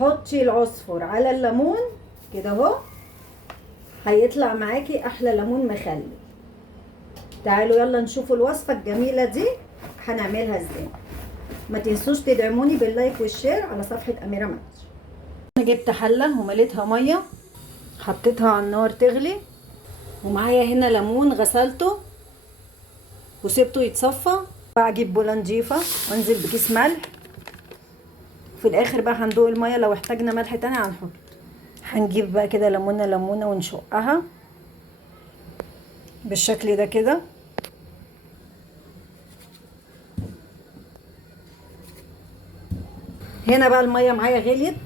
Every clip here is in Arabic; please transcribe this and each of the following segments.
حطي العصفر على الليمون كده اهو، هيطلع معاكي احلى ليمون مخلل. تعالوا يلا نشوفوا الوصفه الجميله دي هنعملها ازاي. ما تنسوش تدعموني باللايك والشير على صفحه اميره ماجد. انا جبت حله ومليتها ميه، حطيتها على النار تغلي، ومعايا هنا ليمون غسلته وسبته يتصفى. بقى اجيب بوله نضيفه وانزل بكيس ملح. في الاخر بقى هندوق الميه، لو احتاجنا ملح تاني هنحط. هنجيب بقى كده ليمونه ليمونه ونشقها بالشكل ده كده. هنا بقى الميه معايا غليت،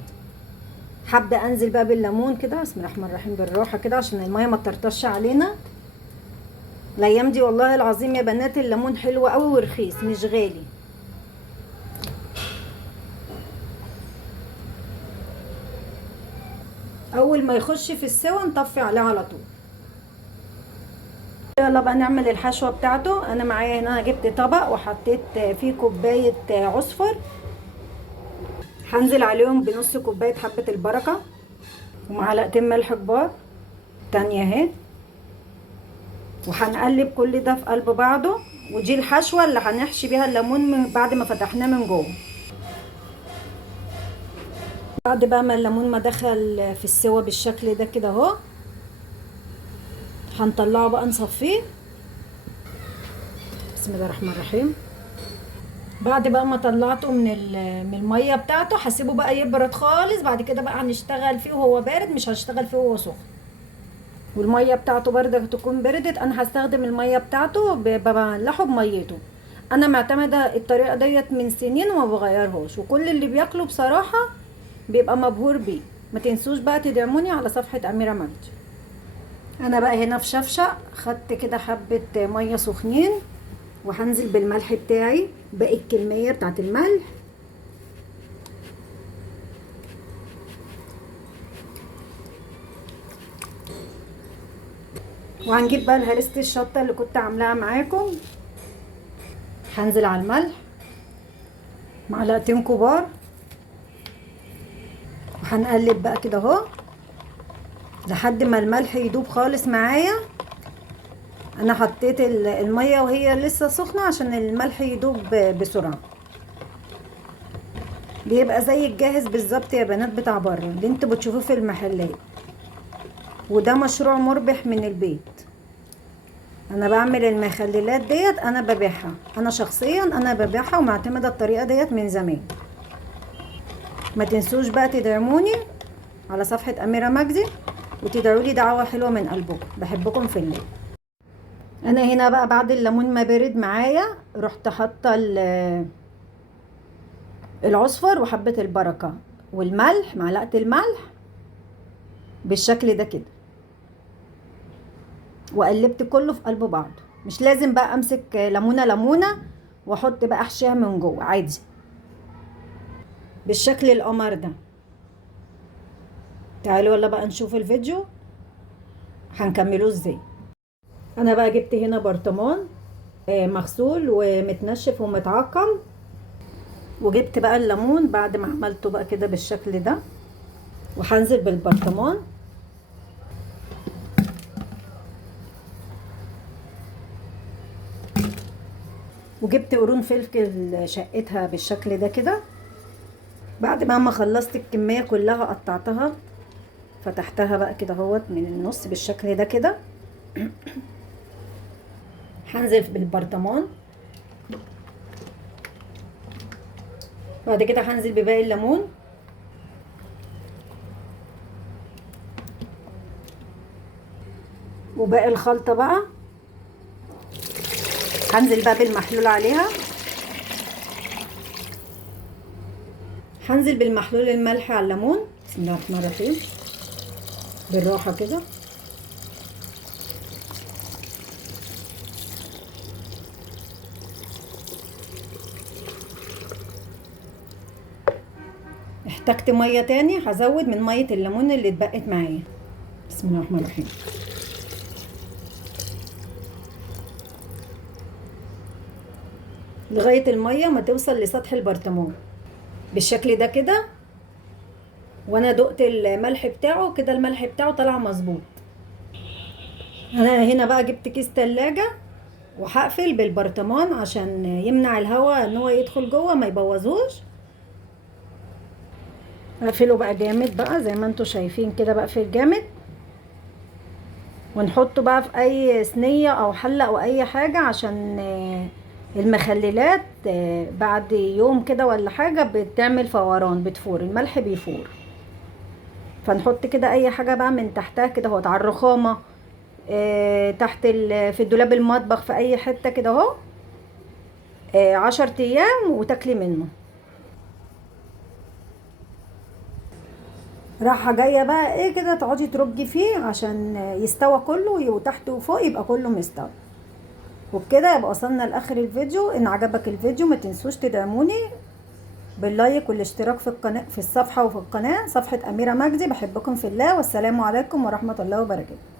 هبدا انزل بقى بالليمون كده. بسم الله الرحمن الرحيم، بالراحه كده عشان الميه ما تطرطش علينا. الايام دي والله العظيم يا بنات الليمون حلو قوي ورخيص مش غالي. اول ما يخش في السوا نطفي عليه على طول. يلا بقى نعمل الحشوه بتاعته. انا معايا هنا جبت طبق وحطيت فيه كوبايه عصفر، هنزل عليهم بنص كوبايه حبه البركه ومعلقتين ملح كبار تانية اهي، وهنقلب كل ده في قلب بعضه. ودي الحشوه اللي هنحشي بيها الليمون من بعد ما فتحناه من جوه. بعد بقى ما الليمون ما دخل في السوا بالشكل ده كده اهو، هنطلعه بقى نصفيه. بسم الله الرحمن الرحيم. بعد بقى ما طلعته من الميه بتاعته هسيبه بقى يبرد خالص. بعد كده بقى هنشتغل فيه وهو بارد، مش هشتغل فيه وهو سخن. والميه بتاعته برده تكون بردت. انا هستخدم الميه بتاعته بملحه بميته. انا معتمده الطريقه ديت من سنين وما بغيرهاش، وكل اللي بياكله بصراحه بيبقى مبهور بيه. ما تنسوش بقى تدعموني على صفحه اميره ماجد. انا بقى هنا في شفشق خدت كده حبه ميه سخنين، وهنزل بالملح بتاعي باقي الكميه بتاعت الملح. وهنجيب بقى هريسه الشطه اللي كنت عاملاها معاكم، هنزل على الملح معلقتين كبار، وهنقلب بقى كده اهو لحد ما الملح يدوب خالص معايا. انا حطيت الميه وهي لسه سخنه عشان الملح يدوب بسرعه. بيبقى زي الجاهز بالظبط يا بنات بتاع بره اللي انتوا بتشوفوه في المحلات، وده مشروع مربح من البيت. انا بعمل المخللات ديت، انا ببيعها، انا شخصيا انا ببيعها ومعتمده الطريقه ديت من زمان. ما تنسوش بقى تدعموني على صفحه اميره مجدي وتدعوا لي دعوه حلوه من قلبكم. بحبكم في الله. انا هنا بقى بعد الليمون ما برد معايا رحت حاطه العصفر وحبه البركه والملح، معلقه الملح بالشكل ده كده، وقلبت كله في قلب بعضه. مش لازم بقى امسك ليمونه ليمونه واحط بقى احشيها من جوه، عادي بالشكل القمر ده. تعالوا يلا بقى نشوف الفيديو هنكملوه ازاي. انا بقى جبت هنا برطمان مغسول ومتنشف ومتعقم، وجبت بقى الليمون بعد ما عملته بقى كده بالشكل ده، وهنزل بالبرطمان. وجبت قرون فلفل شقتها بالشكل ده كده. بعد ما خلصت الكمية كلها قطعتها، فتحتها بقى كده اهوت من النص بالشكل ده كده. هنزل بالبرطمان. بعد كده هنزل بباقي الليمون، وباقي الخلطة بقى هنزل بقى بالمحلول عليها. هنزل بالمحلول الملح على الليمون. بسم الله الرحمن الرحيم، بالراحة كده. احتجت مية تاني هزود من مية الليمون اللي اتبقت معايا. بسم الله الرحمن الرحيم. لغاية المية ما توصل لسطح البرطمان بالشكل ده كده. وانا دقت الملح بتاعه كده، الملح بتاعه طلع مظبوط. انا هنا بقى جبت كيس تلاجة وهقفل بالبرطمان عشان يمنع الهواء ان هو يدخل جوه ما يبوظوش. اقفله بقى جامد بقى زي ما انتوا شايفين كده، بقفل جامد. ونحطه بقى في اي صينية او حلة او اي حاجة، عشان المخللات بعد يوم كده ولا حاجة بتعمل فوران، بتفور، الملح بيفور. فنحط كده اي حاجة بقى من تحتها كده اهو، على الرخامة، تحت في الدولاب المطبخ، في اي حتة كده اهو، 10 ايام وتاكلي منه. راحة جاية بقى ايه كده، تقعدي ترجي فيه عشان يستوى كله، وتحت وفوق يبقى كله مستوي. وبكده يبقى وصلنا لاخر الفيديو. ان عجبك الفيديو ما تنسوش تدعموني باللايك والاشتراك في القناة، في الصفحة وفي القناة، صفحة أميرة مجدي. بحبكم في الله، والسلام عليكم ورحمة الله وبركاته.